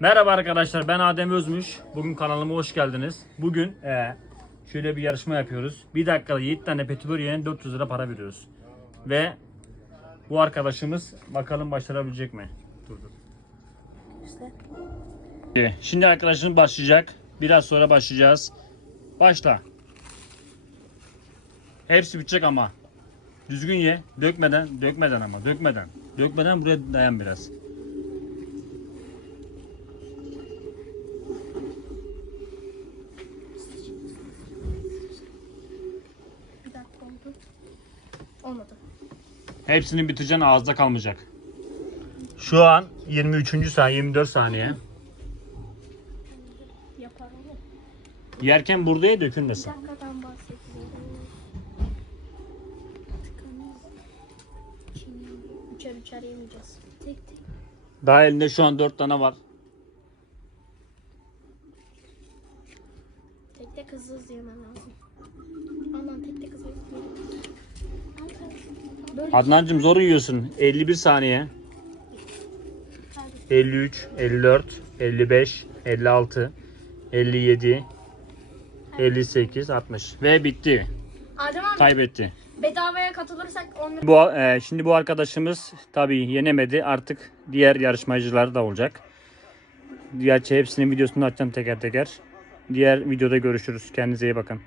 Merhaba arkadaşlar ben Adem Özmüş. Bugün kanalıma hoş geldiniz. Bugün e, şöyle bir yarışma yapıyoruz. Bir dakikada 7 tane petibör yiyen 400 lira para veriyoruz. Ve bu arkadaşımız bakalım başarabilecek mi? Dur dur. İşte. Şimdi arkadaşımız başlayacak. Biraz sonra başlayacağız. Başla. Hepsi bitecek ama. Düzgün ye. Dökmeden, dökmeden ama. Dökmeden. Dökmeden buraya dayan biraz. Olmadı. Hepsini bitireceksin ağızda kalmayacak. Şu an 23. saniye 24 saniye. Yapar. Yerken buraya Bir dökülmesin. dakikadan bahsediyorum. Tıkanıyor. Şimdi üçer üçer yemeyeceğiz. Tek tek. Daha elinde şu an 4 tane var. Tek tek hızlı hızlı yemen lazım. Aman tek tek hızlı hızlı yemen. Al sen. Böyle Adnancım zor yiyorsun. 51 saniye. 53, 54, 55, 56, 57, 58, 60 ve bitti. Adem abi Kaybetti. bedavaya katılırsak 10 lira. Bu e, şimdi bu arkadaşımız tabii yenemedi. Artık diğer yarışmacılar da olacak. Gerçi hepsinin videosunu açacağım teker teker. Diğer videoda görüşürüz. Kendinize iyi bakın.